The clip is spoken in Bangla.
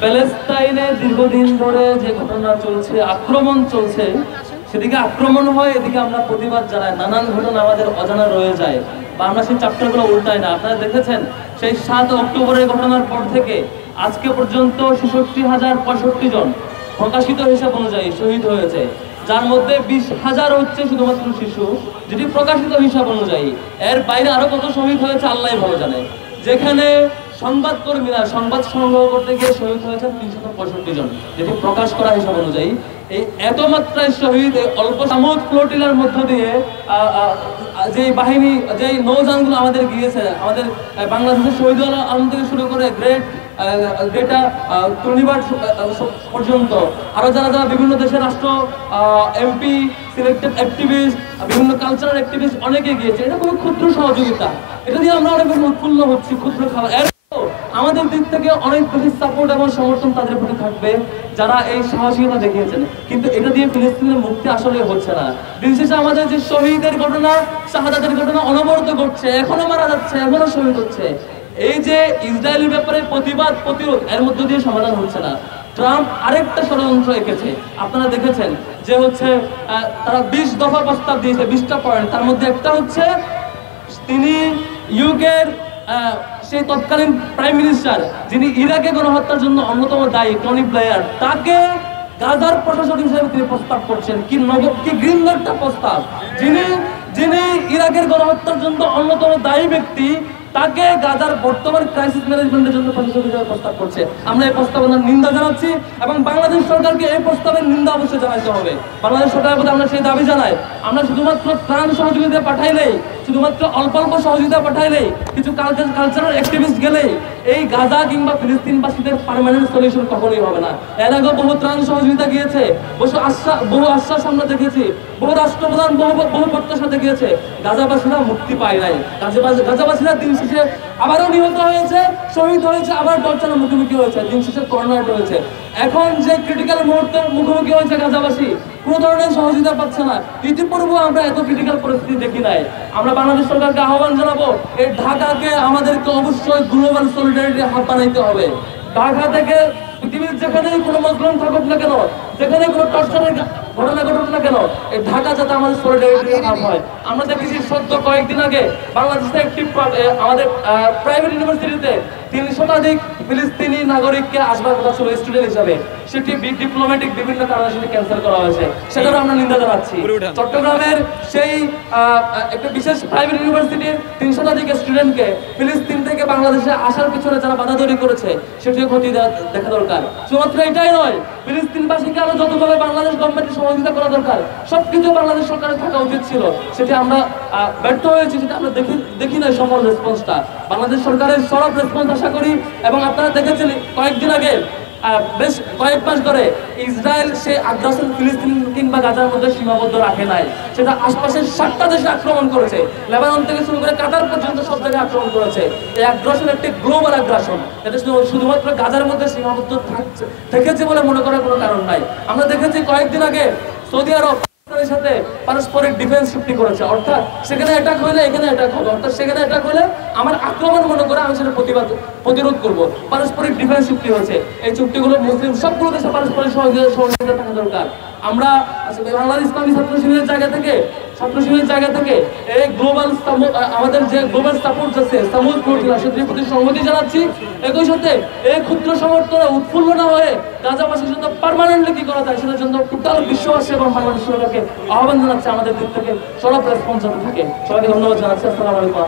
প্যালেস্টাইনে দীর্ঘদিন ধরে যে ঘটনা চলছে, আক্রমণ চলছে, সেদিকে আক্রমণ হয়, এদিকে আমরা প্রতিবাদ জানাই। নানান ঘটনা আমাদের অজানা রয়ে যায় বা আমরা সেই চ্যাপ্টারগুলো উল্টাই না। আপনারা দেখেছেন সেই 7 অক্টোবরের ঘটনার পর থেকে আজকে পর্যন্ত 66,065 জন প্রকাশিত হিসাব অনুযায়ী শহীদ হয়েছে, যার মধ্যে 20,000 হচ্ছে শুধুমাত্র শিশু, যেটি প্রকাশিত হিসাব অনুযায়ী। এর বাইরে আরো কত শহীদ হয়েছে আল্লাহ ভালো জানে। যেখানে সংবাদকর্মীরা সংবাদ সংগ্রহ করতে গিয়ে শহীদ হয়েছেন 365 জন, যেটি প্রকাশ করা হিসাব অনুযায়ী। এই এত মাত্রায় শহীদ এই অল্প সামুদ ফ্লোটিলার মধ্য দিয়ে যে বাহিনী, যে নৌযানগুলো আমাদের গিয়েছে, আমাদের বাংলাদেশের শহীদ আলম থেকে শুরু করে গ্রেটা টুর্নিবার্ড পর্যন্ত আরো যারা যারা বিভিন্ন দেশের রাষ্ট্র এমপি, সিলেক্টেড অ্যাক্টিভিস্ট, বিভিন্ন কালচারাল অ্যাক্টিভিস্ট অনেকে গিয়েছে। এটা খুবই ক্ষুদ্র সহযোগিতা, এটা দিয়ে আমরা অনেক বেশি উৎফুল্ল হচ্ছি। ক্ষুদ্র খাবার আমাদের দিক থেকে অনেক বেশি সাপোর্ট এবং সমর্থন তাদের প্রতি থাকবে যারা এই সাহসিকতা দেখিয়েছেন। কিন্তু এটা দিয়ে ফিলিস্তিনের মুক্তি আসলে হচ্ছে না। দিন শেষে আমাদের যে শহীদের ঘটনা, শাহাদাতের ঘটনা অনবরত ঘটছে, এখনো মারা যাচ্ছে, এখনো শহীদ হচ্ছে। এই যে ইসরায়েলের ব্যাপারে প্রতিবাদ প্রতিরোধ, এর মধ্য দিয়ে সমাধান হচ্ছে না। ট্রাম্প আরেকটা ষড়যন্ত্র এঁকেছে, আপনারা দেখেছেন যে হচ্ছে তারা 20 দফা প্রস্তাব দিয়েছে, 20টা পয়েন্ট। তার মধ্যে একটা হচ্ছে তিনি ইউকের সেই তৎকালীন প্রাইম মিনিস্টার, যিনি ইরাকে গণহত্যার জন্য অন্যতম দায়ী, টনি ব্লেয়ার, তাকে গাজার প্রশাসক হিসেবে তিনি প্রস্তাব করছেন। কি ঘৃণ্য একটা প্রস্তাব! যিনি ইরাকের গণহত্যার জন্য অন্যতম দায়ী ব্যক্তি, তাকে গাজার বর্তমান ক্রাইসিস ম্যানেজমেন্টের জন্য প্রশাসক হিসেবে প্রস্তাব করছে। আমরা এই প্রস্তাবনার নিন্দা জানাচ্ছি এবং বাংলাদেশ সরকারকে এই প্রস্তাবের নিন্দা অবশ্যই জানাতে হবে। বাংলাদেশ সরকারের প্রতি আমরা সেই দাবি জানাই, আমরা শুধুমাত্র ত্রাণ সহযোগিতা পাঠাইলেই, শুধুমাত্র অল্প অল্প সহযোগিতা পাঠাইলেই, কিছু কালচারাল অ্যাক্টিভিস্ট গেলেই এই গাজা কিংবা ফিলিস্তিনবাসীদের পার্মানেন্ট সলিউশন কখনোই হবে না। এর আগে বহু ত্রাণ সহযোগিতা গিয়েছে, বহু আশ্বাস আমরা দেখেছি, বহু রাষ্ট্রপ্রধান বহু প্রত্যাশা দেখিয়েছে। গাজাবাসীরা মুক্তি পায় নাই। গাজাবাসীরা দিন শেষে আবারও নিহত হয়েছে, শহীদ হয়েছে, আবার টর্চারের মুখোমুখি হয়েছে, দিন শেষে কর্নার হয়েছে। এখন যে ক্রিটিক্যাল মুহূর্তের মুখোমুখি হয়েছে গাজাবাসী, কোনো ধরনের সহযোগিতা পাচ্ছে না। ইতিপূর্বে আমরা এত ক্রিটিক্যাল পরিস্থিতি দেখি নাই। আমরা বাংলাদেশ সরকারকে আহ্বান জানাবো, এই ঢাকাকে আমাদেরকে অবশ্যই গ্লোবাল সলিডারিটি হাব বানাইতে হবে। ঢাকা থেকে পৃথিবীর যেখানেই কোনো মজলুম থাকুক না কেন, যেখানে কোনো টর্চারের ঘটনা ঘটুক না কেন, এই ঢাকা যাতে আমাদের সলিডারিটি হাব হয়। আমরা দেখেছি সদ্য কয়েকদিন আগে বাংলাদেশে একটি আমাদের প্রাইভেট ইউনিভার্সিটিতে 300-একাধিক ফিলিস্তিনি নাগরিককে আসবার কথা ছিল স্টুডেন্ট হিসাবে, সেটি ডিপ্লোম্যাটিক বিভিন্ন কারণে সেটি ক্যান্সেল করা হয়েছে। সেটারও আমরা নিন্দা জানাচ্ছি। চট্টগ্রামের সেই একটা বিশেষ প্রাইভেট ইউনিভার্সিটির 300-একাধিক স্টুডেন্টকে ফিলিস্তিন থেকে বাংলাদেশে আসার পিছনে যারা বাধা তৈরি করেছে, সেটিও ক্ষতি দেখা দরকার। শুধুমাত্র এটাই নয়, ফিলিস্তিনবাসীকে আরো যতভাবে বাংলাদেশ গভর্নমেন্টের সহযোগিতা করা দরকার, সবকিছু বাংলাদেশ সরকারের থাকা উচিত ছিল। সেটি আমরা ব্যর্থ হয়েছি, সেটা আমরা দেখি না সফল রেসপন্সটা। বাংলাদেশ সরকারের সরব রেসপন্স আশা করি। এবং আপনারা দেখেছেন কয়েকদিন আগে, বেশ কয়েক মাস ধরে ইসরায়েল সে আগ্রাসন ফিলিস্তিন কিংবা গাজার মধ্যে সীমাবদ্ধ রাখে নাই, সেটা আশপাশের 7টা দেশে আক্রমণ করেছে। লেবানন থেকে শুরু করে কাতার পর্যন্ত সব জায়গায় আক্রমণ করেছে। এই আগ্রাসন একটি গ্লোবাল আগ্রাসন, এটা শুধুমাত্র গাজার মধ্যে সীমাবদ্ধ থেকেছে বলে মনে করার কোনো কারণ নাই। আমরা দেখেছি কয়েকদিন আগে সৌদি আরব সাথে পারস্পরিক ডিফেন্স চুক্তি করেছে, অর্থাৎ সেখানে অ্যাটাক হলে এখানে অ্যাটাক হবে, অর্থাৎ সেখানে অ্যাটাক হলে আমার আক্রমণ মনে করে আমি সেটা প্রতিরোধ করবো। পারস্পরিক ডিফেন্স চুক্তি হয়েছে। এই চুক্তিগুলো মুসলিম সবগুলো দেশে পারস্পরিক সহযোগিতা থাকা দরকার। আমরা বাংলাদেশ ইসলামী ছাত্র শিবিরের জায়গা থেকে এই গ্লোবাল আমাদের যে গ্লোবাল সাপোর্ট আছে সামুদ ফ্লোটিলা, সেটির প্রতি সংহতি জানাচ্ছি। একই সাথে এই ক্ষুদ্র সমর্থনে উৎফুল্ল না হয়ে গাজাবাসীর জন্য পার্মানেন্টলি কি করা যায় সেটার জন্য টোটাল বিশ্ববাসী এবং বাংলাদেশ সরকারকে আহ্বান জানাচ্ছে আমাদের দিক থেকে সরব রেসপন্স যাতে থাকে। সবাইকে ধন্যবাদ জানাচ্ছি। আসসালামু আলাইকুম।